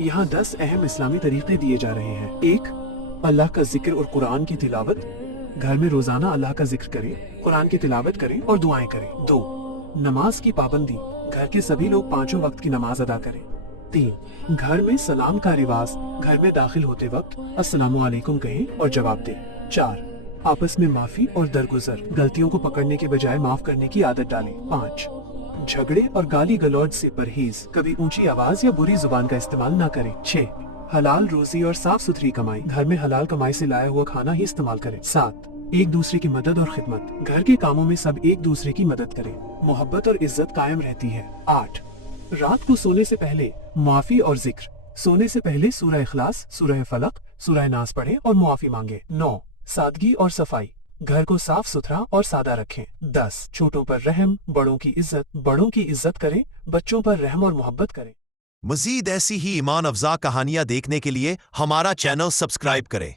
यहाँ 10 अहम इस्लामी तरीके दिए जा रहे हैं। 1. अल्लाह का जिक्र और कुरान की तिलावत। घर में रोजाना अल्लाह का जिक्र करें, कुरान की तिलावत करें और दुआएं करें। 2. नमाज की पाबंदी। घर के सभी लोग 5 वक्त की नमाज अदा करें। 3. घर में सलाम का रिवाज। घर में दाखिल होते वक्त अस्सलामु अलैकुम कहें और जवाब दें। 4. आपस में माफी और दरगुजर। गलतियों को पकड़ने के बजाय माफ करने की आदत डालें। 5. झगड़े और गाली गलौज से परहेज। कभी ऊंची आवाज या बुरी जुबान का इस्तेमाल न करें। 6. हलाल रोजी और साफ सुथरी कमाई। घर में हलाल कमाई से लाया हुआ खाना ही इस्तेमाल करें। 7. एक दूसरे की मदद और खिदमत। घर के कामों में सब एक दूसरे की मदद करें। मोहब्बत और इज्जत कायम रहती है। 8. रात को सोने से पहले माफी और जिक्र। सोने से पहले सूरह इखलास, सूरह फलक, सूरह नास पढ़ें और मुआफी मांगे। 9. सादगी और सफाई। घर को साफ सुथरा और सादा रखें। 10. छोटों पर रहम, बड़ों की इज्जत करें, बच्चों पर रहम और मोहब्बत करें। मजीद ऐसी ही ईमान अफजा कहानियां देखने के लिए हमारा चैनल सब्सक्राइब करें।